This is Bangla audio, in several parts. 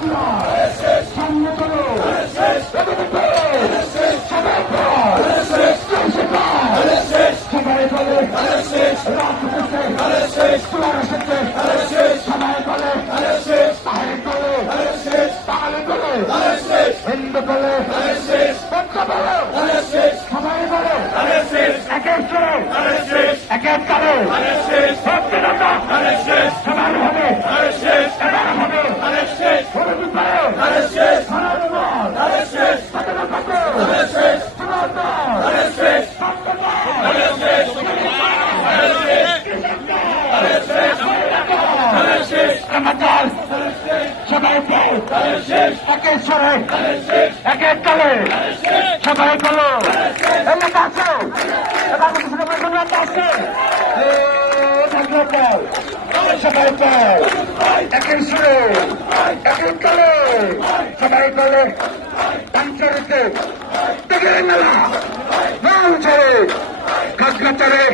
সামনে চলো সবাই বলে সবাই বলে হিন্দু বলে সবাই বলে একের চলে একের চলে সবার হবে এবার হবে সবাই একে সরে একে চলে সবাই বলো এলাকা আছে আছে সবাই একে সরে একে চলে সবাই বলে পাঞ্চরিতে দেখে মেলা নাম ছেড়ে খাসলা চড়ে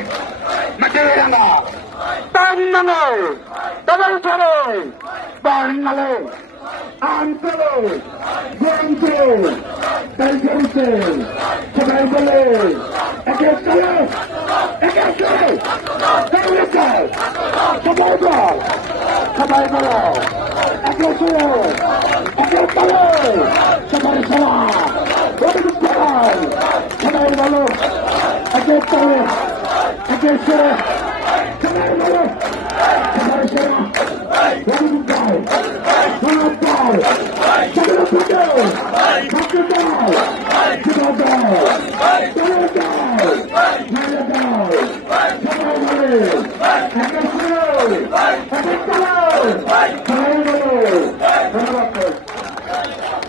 মাঠে রাঙা তার নামে তাদের চলে বাংলালে আনচলে জয়ন্তে বেলজেন্তে সবাই বলে একে চলে একে চলে সবাই বল সবাই বলো একে চলে একে চলে সবাই সলা সবাই বলো একে চলে একে চলে সবাই বলো সবাই সলা ধন্যবাদ।